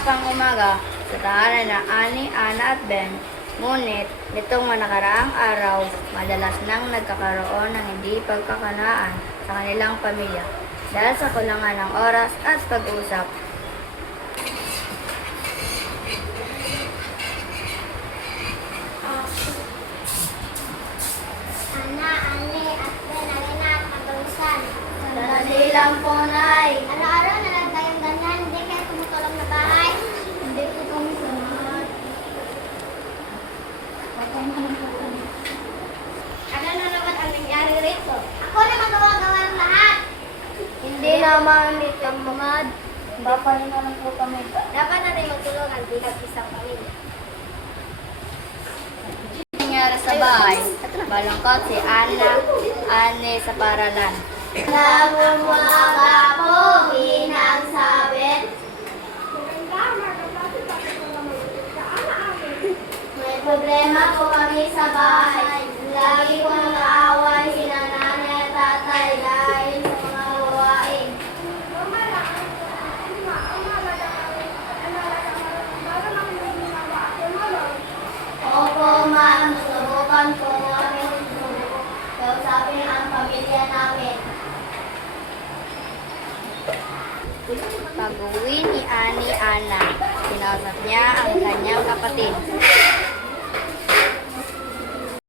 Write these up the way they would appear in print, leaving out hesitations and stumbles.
pang umaga sa tahanan na Ani, Ana at Ben. Ngunit, nitong nakaraang araw, madalas nang nagkakaroon ng hindi pagkakanaan sa kanilang pamilya dahil sa kulangan ng oras at pag-usap. Ana, Ane, at Ben, ang ina at katulisan. Sandali lang po, Nay. Araw-araw na lang tayong ganyan, hindi kayo tumutulong na bahay. Hindi po kami samahan. Ano na naman ang nangyari rito? Ako na magawa-gawa ng lahat. Hindi naman tamad. Papahinga lang po kami. Dapat natin magtulungan bilang isang pamilya. Nangyari sa bahay, balungkot si Ana, Ane sa paralan. Nagumaga po, hinang sabit. May problema po kami sa bahay. Lagi pong naaway sina nanay at tatay dahil sa mga gawain. Opo, ma'am. Subukan po kami kausapin ang pamilya namin. Pag-uwi ni Ani, Ana, kinausap niya ang kanyang kapatid.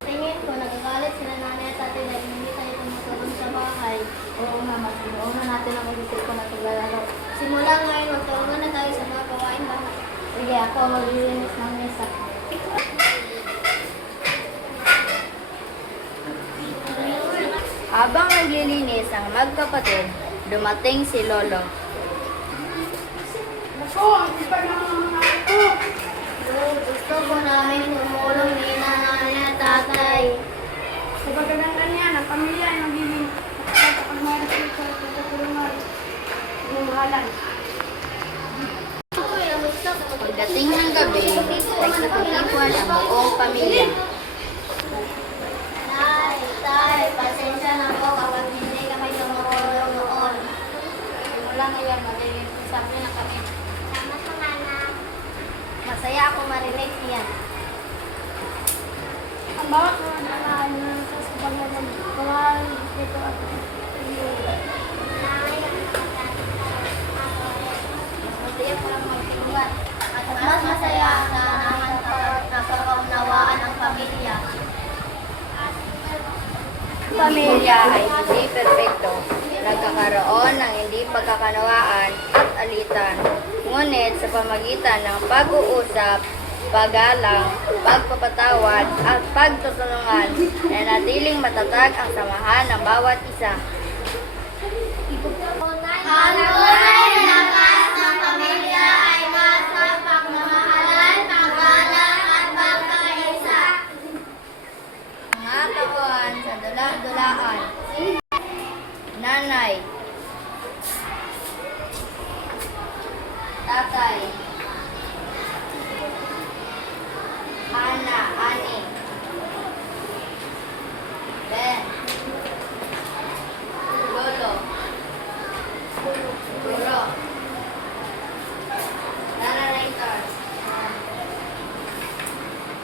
Tingin ko, nagagalit sila nanay at tatay dahil hindi tayo tumutulong sa bahay. Oo nga, mas inuuna natin ang mag-isip ko na paglalaro. Simula ngayon, magtulungan na tayo sa mga gawain bahay. Sige, ako maglilinis ng mesa. Habang naglilinis ang magkapatid, dumating si Lolo. Gusto ko namin tumulong ni nanay at tatay. Sa pagkagandang yan, ang pamilya ay magiging kapag mayroon sa tutulungan. Mahalan. Pagdating ng gabi, nagsipag-ipon ang buong pamilya. Nay, tay, pasensya na po kapag hindi kami tumulong noon. Mula ngayon, magiging sabi na kami. Salamat mga anak. Masaya ako marinig niyan. Ang bawat mga nalaan na sa sabagay ng kawalan dito at Nay, Masaya ko lang magtulungan. at mas masaya sa naman kapag napakaunawaan ang pamilya. Pamilya ay hindi perpekto. Nagkakaroon ng hindi pagkakanawaan at alitan. Ngunit sa pamagitan ng pag-uusap, paggalang, pagpapatawad at pagtutulungan, nanatiling matatag ang samahan ng bawat isa. Ang tunay na lakas ng pamilya ay nasa pagmamahalan, paggalang at pagkaisa. Mga tauhan sa dula-dulaan. Nanay,